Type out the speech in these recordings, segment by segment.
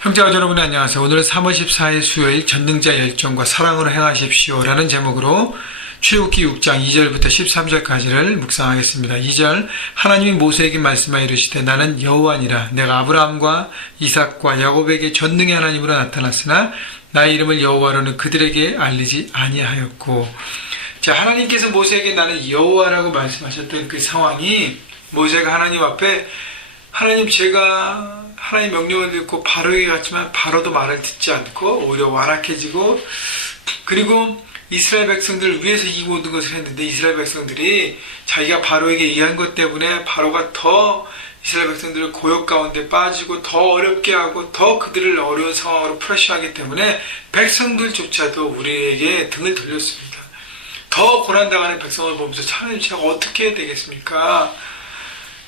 형제와 여러분 안녕하세요. 오늘은 3월 14일 수요일 전능자 열정과 사랑으로 행하십시오 라는 제목으로 출애굽기 6장 2절부터 13절까지를 묵상하겠습니다. 2절 하나님이 모세에게 말씀하여 이르시되 나는 여호와니라 내가 아브라함과 이삭과 야곱에게 전능의 하나님으로 나타났으나 나의 이름을 여호와로는 그들에게 알리지 아니하였고. 자, 하나님께서 모세에게 나는 여호와라고 말씀하셨던 그 상황이 모세가 하나님 앞에 하나님 제가 하나님 명령을 듣고 바로에게 갔지만 바로도 말을 듣지 않고 오히려 완악해지고 그리고 이스라엘 백성들을 위해서 이 모든 것을 했는데 이스라엘 백성들이 자기가 바로에게 의한 것 때문에 바로가 더 이스라엘 백성들을 고역 가운데 빠지고 더 어렵게 하고 더 그들을 어려운 상황으로 프레셔하기 때문에 백성들조차도 우리에게 등을 돌렸습니다. 더 고난당하는 백성을 보면서 하나님 제가 어떻게 해야 되겠습니까?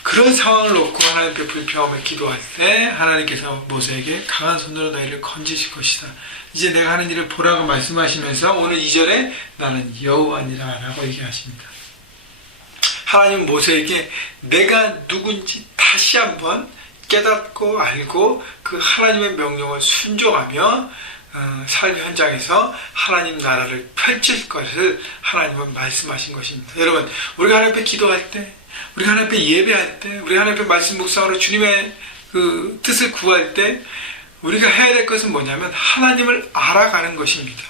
그런 상황을 놓고 하나님 앞에 불평하며 기도할 때 하나님께서 모세에게 강한 손으로 너희를 건지실 것이다. 이제 내가 하는 일을 보라고 말씀하시면서 오늘 2절에 나는 여호와니라 라고 얘기하십니다. 하나님은 모세에게 내가 누군지 다시 한번 깨닫고 알고 그 하나님의 명령을 순종하며 삶의 현장에서 하나님 나라를 펼칠 것을 하나님은 말씀하신 것입니다. 여러분, 우리가 하나님 앞에 기도할 때 우리가 하나님 앞에 예배할 때, 우리가 하나님 앞에 말씀 묵상으로 주님의 그 뜻을 구할 때 우리가 해야 될 것은 뭐냐면 하나님을 알아가는 것입니다.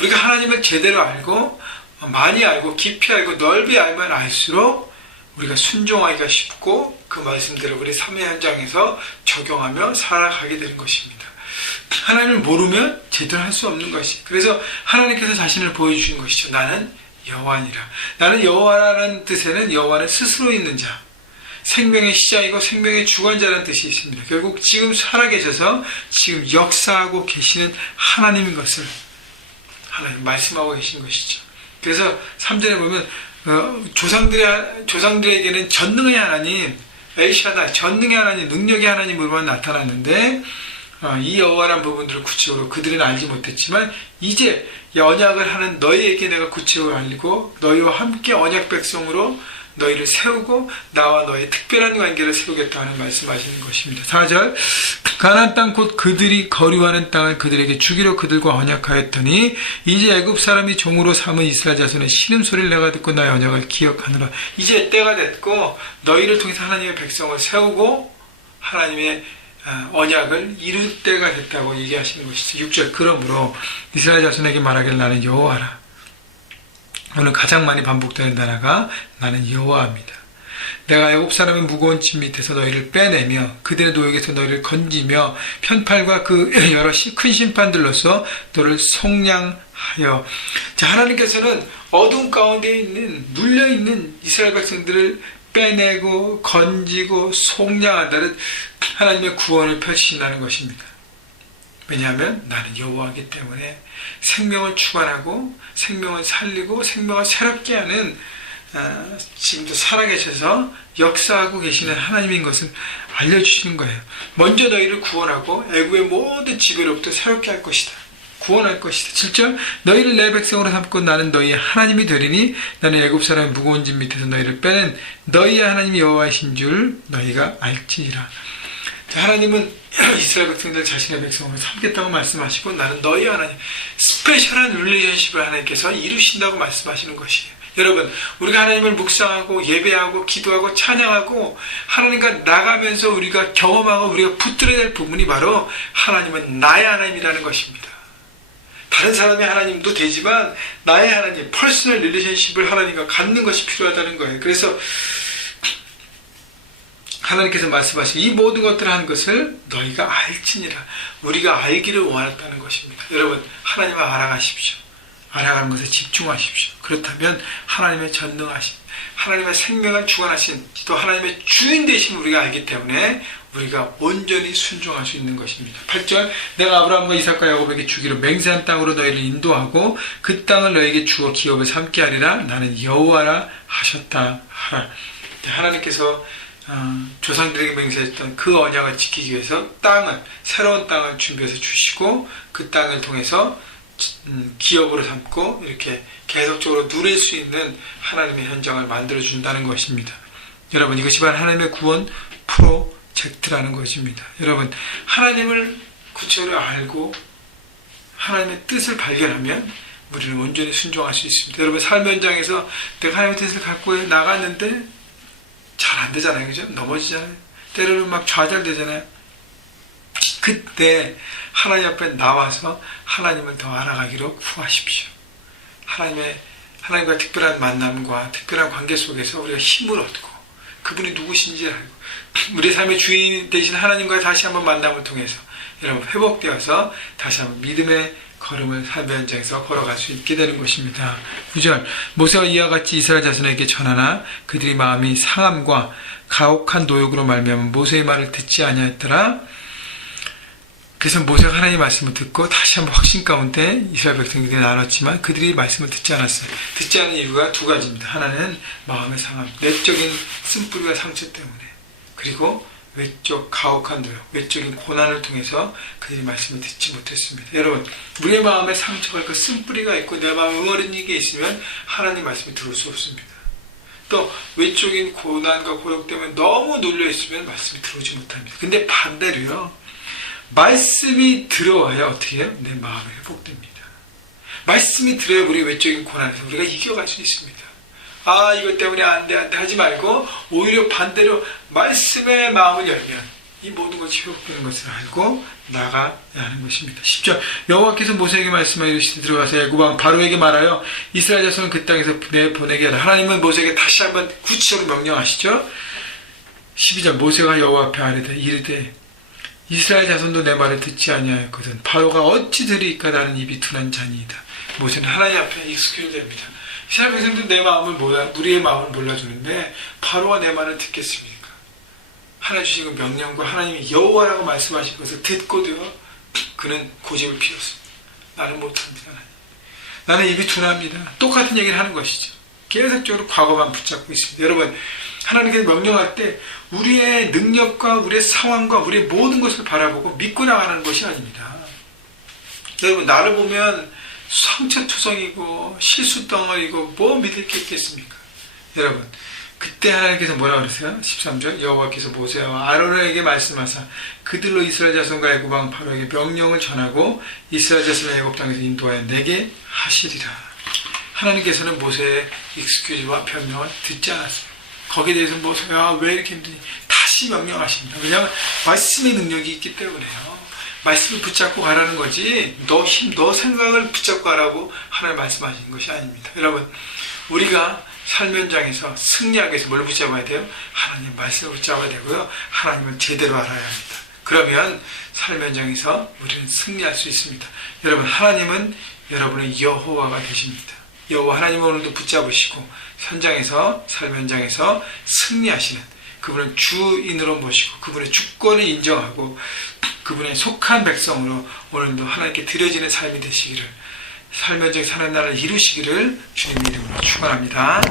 우리가 하나님을 제대로 알고 많이 알고 깊이 알고 넓이 알면 알수록 우리가 순종하기가 쉽고 그 말씀대로 우리 삶의 현장에서 적용하며 살아가게 되는 것입니다. 하나님을 모르면 제대로 할 수 없는 것이. 그래서 하나님께서 자신을 보여주신 것이죠. 나는 여호와니라. 나는 여호와라는 뜻에는 여호와는 스스로 있는 자, 생명의 시작이고 생명의 주관자라는 뜻이 있습니다. 결국 지금 살아계셔서 지금 역사하고 계시는 하나님인 것을 하나님 말씀하고 계신 것이죠. 그래서 3절에 보면 조상들에게는 전능의 하나님, 엘샤다, 전능의 하나님, 능력의 하나님으로만 나타났는데 이 여호와라는 부분들을 구체적으로 그들은 알지 못했지만 이제 언약을 하는 너희에게 내가 구체적으로 알리고 너희와 함께 언약 백성으로 너희를 세우고 나와 너의 특별한 관계를 세우겠다 하는 말씀하시는 것입니다. 4절 가나안 땅 곧 그들이 거류하는 땅을 그들에게 주기로 그들과 언약하였더니 이제 애굽 사람이 종으로 삼은 이스라엘 자손의 신음소리를 내가 듣고 나의 언약을 기억하노라. 이제 때가 됐고 너희를 통해서 하나님의 백성을 세우고 하나님의 언약을 이룰 때가 됐다고 얘기하시는 것이죠. 6절 그러므로 이스라엘 자손에게 말하기를 나는 여호와라. 오늘 가장 많이 반복되는 단어가 나는 여호와입니다. 내가 애굽 사람의 무거운 짐 밑에서 너희를 빼내며 그들의 노역에서 너희를 건지며 편팔과 그 여러 큰 심판들로서 너를 속량하여. 자, 하나님께서는 어둠 가운데 있는 눌려있는 이스라엘 백성들을 빼내고 건지고 속량한다는 하나님의 구원을 펼치신다는 것입니다. 왜냐하면 나는 여호와이기 때문에 생명을 주관하고 생명을 살리고 생명을 새롭게 하는 지금도 살아계셔서 역사하고 계시는 하나님인 것을 알려주시는 거예요. 먼저 너희를 구원하고 애굽의 모든 지배로부터 새롭게 할 것이다. 구원할 것이다. 7절 너희를 내 백성으로 삼고 나는 너희의 하나님이 되리니 나는 애굽 사람의 무거운 짐 밑에서 너희를 빼낸 너희의 하나님이 여호와이신 줄 너희가 알지니라. 하나님은 이스라엘 백성들 자신의 백성으로 삼겠다고 말씀하시고 나는 너희 하나님 스페셜한 릴레이션십을 하나님께서 이루신다고 말씀하시는 것이에요. 여러분, 우리가 하나님을 묵상하고 예배하고 기도하고 찬양하고 하나님과 나가면서 우리가 경험하고 우리가 붙들어야 될 부분이 바로 하나님은 나의 하나님이라는 것입니다. 다른 사람의 하나님도 되지만 나의 하나님, 퍼스널 릴레이션십을 하나님과 갖는 것이 필요하다는 거예요. 그래서 하나님께서 말씀하신 이 모든 것들을 하는 것을 너희가 알지니라. 우리가 알기를 원했다는 것입니다. 여러분, 하나님을 알아가십시오. 알아가는 것에 집중하십시오. 그렇다면 하나님의 전능하신, 하나님의 생명을 주관하신, 또 하나님의 주인 되신 우리가 알기 때문에 우리가 온전히 순종할 수 있는 것입니다. 8절 내가 아브라함과 이삭과 야곱에게 주기로 맹세한 땅으로 너희를 인도하고 그 땅을 너희에게 주어 기업을 삼게 하리라. 나는 여호와라 하셨다 하라. 하나님께서 조상들에게 맹세했던 그 언약을 지키기 위해서 새로운 땅을 준비해서 주시고 그 땅을 통해서 기업으로 삼고 이렇게 계속적으로 누릴 수 있는 하나님의 현장을 만들어준다는 것입니다. 여러분, 이것이 바로 하나님의 구원 프로젝트라는 것입니다. 여러분, 하나님을 구체적으로 알고 하나님의 뜻을 발견하면 우리는 온전히 순종할 수 있습니다. 여러분, 삶 현장에서 내가 하나님의 뜻을 갖고 나갔는데 잘 안 되잖아요. 그죠? 넘어지잖아요. 때로는 막 좌절되잖아요. 그때 하나님 앞에 나와서 하나님을 더 알아가기로 구하십시오. 하나님과 특별한 만남과 특별한 관계 속에서 우리가 힘을 얻고 그분이 누구신지 알고 우리 삶의 주인 되신 하나님과의 다시 한번 만남을 통해서 여러분 회복되어서 다시 한번 믿음의 걸음을 삶의 현장에서 걸어갈 수 있게 되는 것입니다. 9절 모세가 이와 같이 이스라엘 자손에게 전하나 그들이 마음이 상함과 가혹한 노역으로 말미암아 모세의 말을 듣지 아니하였더라. 그래서 모세가 하나님의 말씀을 듣고 다시 한번 확신 가운데 이스라엘 백성들이 나눴지만 그들이 말씀을 듣지 않았어요. 듣지 않은 이유가 두 가지입니다. 하나는 마음의 상함, 내적인 쓴뿌리와 상처 때문에, 그리고 외적 가혹한 노역, 외적인 고난을 통해서 그들이 말씀을 듣지 못했습니다. 여러분, 우리의 마음에 상처가 있고 쓴뿌리가 있고 내 마음에 응어린 게 있으면 하나님 말씀이 들을 수 없습니다. 또 외적인 고난과 고역 때문에 너무 눌려있으면 말씀이 들어오지 못합니다. 근데 반대로요, 말씀이 들어와야 어떻게 해요? 내 마음이 회복됩니다. 말씀이 들어야 우리 외적인 고난에서 우리가 이겨갈 수 있습니다. 아, 이것 때문에 안 돼 하지 말고 오히려 반대로 말씀의 마음을 열면 이 모든 것이 회복되는 것을 알고 나가야 하는 것입니다. 10절 여호와께서 모세에게 말씀하여 이르시되 들어가서 애굽왕 바로에게 말하여 이스라엘 자손을 그 땅에서 내보내게 하라. 하나님은 모세에게 다시 한번 구체적으로 명령하시죠. 12절 모세가 여호와 앞에 아뢰되 이르되 이스라엘 자손도 내 말을 듣지 아니하였거든 바로가 어찌 들으리까 나는 입이 둔한 자니이다. 모세는 하나님 앞에 익숙해집니다. 이스라엘 백성들은 내 마음을 우리의 마음을 몰라주는데 바로가 내 말을 듣겠습니까? 하나님 주신 명령과 하나님이 여호와라고 말씀하신 것을 듣고도요 그는 고집을 피웠습니다. 나는 못합니다. 나는 입이 둔합니다. 똑같은 얘기를 하는 것이죠. 계속적으로 과거만 붙잡고 있습니다. 여러분, 하나님께서 명령할 때 우리의 능력과 우리의 상황과 우리의 모든 것을 바라보고 믿고 나가는 것이 아닙니다. 여러분, 나를 보면 상처투성이고 실수덩어리고 뭐 믿을 게 있겠습니까? 여러분, 그때 하나님께서 뭐라고 그러세요? 13절 여호와께서 모세와 아론에게 말씀하사 그들로 이스라엘 자손과 애굽 왕 바로에게 명령을 전하고 이스라엘 자손을 애굽 땅에서 인도하여 내게 하시리라. 하나님께서는 모세의 익스큐즈와 변명을 듣지 않았어요. 거기에 대해서 모세가 왜 이렇게 힘드니? 다시 명령하십니다. 왜냐하면 말씀의 능력이 있기 때문에요. 말씀을 붙잡고 가라는 거지 너 생각을 붙잡고 가라고 하나님 말씀하시는 것이 아닙니다. 여러분, 우리가 삶 현장에서 승리하기 위해서 뭘 붙잡아야 돼요? 하나님 말씀을 붙잡아야 되고요. 하나님을 제대로 알아야 합니다. 그러면 삶 현장에서 우리는 승리할 수 있습니다. 여러분, 하나님은 여러분의 여호와가 되십니다. 여호와 하나님을 오늘도 붙잡으시고 현장에서 삶 현장에서 승리하시는 그분을 주인으로 모시고 그분의 주권을 인정하고 그분의 속한 백성으로 오늘도 하나님께 드려지는 삶이 되시기를 삶 현장에 사는 날을 이루시기를 주님의 이름으로 축원합니다.